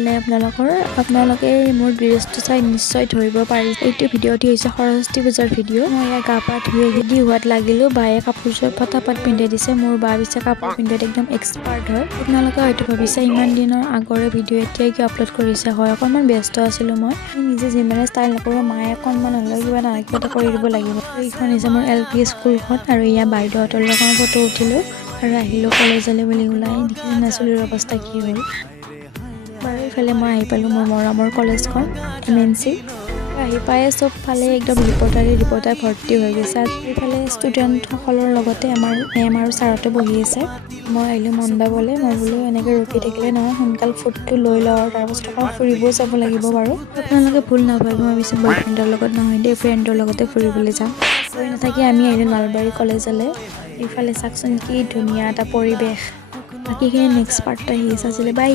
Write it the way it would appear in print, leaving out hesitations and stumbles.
ভালে আপোনালোকে মোৰ ড্ৰেছটো চাই নিশ্চয় ধৰিব পাৰিছে। এইটো ভিডিঅ'টি হৈছে সৰস্বতী পূজাৰ ভিডিঅ'। মই ইয়াৰ গা পা ধুই ৰেডি হোৱাত লাগিলো। বায়ে কাপোৰযোৰ ফটাফট পিন্ধাই দিছে। মোৰ বা পিছে কাপোৰ পিন্ধাত একদম এক্সপাৰ্ট হয়। আপোনালোকে হয়তো ভাবিছে ইমান দিনৰ আগৰে ভিডিঅ' এতিয়া কি আপলোড কৰিছে। হয়, অকণমান ব্যস্ত আছিলোঁ মই নিজে যিমানে ষ্টাইল নকৰোঁ মায়ে অকণমান হ'লেও কিবা নহয় কিবা এটা কৰি দিব লাগিব। এইখন হৈছে মোৰ LP স্কুলখন আৰু ইয়াৰ বাইদেউহঁতৰ লগত ফটো উঠিলোঁ আৰু আহিলোঁ কলেজলৈ বুলি ওলাই। দেখিছে চুলিৰ অৱস্থা কি হ'ল। বাৰু এইফালে মই আহি পালোঁ মোৰ মৰমৰ কলেজখন MNC। আহি পাই চব ফালে একদম ৰিপৰ্টাৰ ভৰ্তি হৈ গৈছে। এইফালে ষ্টুডেণ্টসকলৰ লগতে আমাৰ মেম আৰু ছাৰতে বহি আছে। মই আহিলোঁ মন বাবলৈ। মই বোলো এনেকৈ ৰখি থাকিলে নহয়, সোনকাল ফুডটো লৈ লওঁ আৰু তাৰপাছত আকৌ ফুৰিবও যাব লাগিব বাৰু। আপোনালোকে ভুল নাপাব, মই পিছে বয়ফ্ৰেণ্ডৰ লগত নহয় দেই, ফ্ৰেণ্ডৰ লগতে ফুৰিবলৈ যাম। গৈ নাথাকি আমি আহিলোঁ নলবাৰী কলেজলৈ। এইফালে চাওকচোন কি ধুনীয়া এটা পৰিৱেশ। বাকীখিনি নেক্সট পাৰ্টটো আহি আছে। বাই।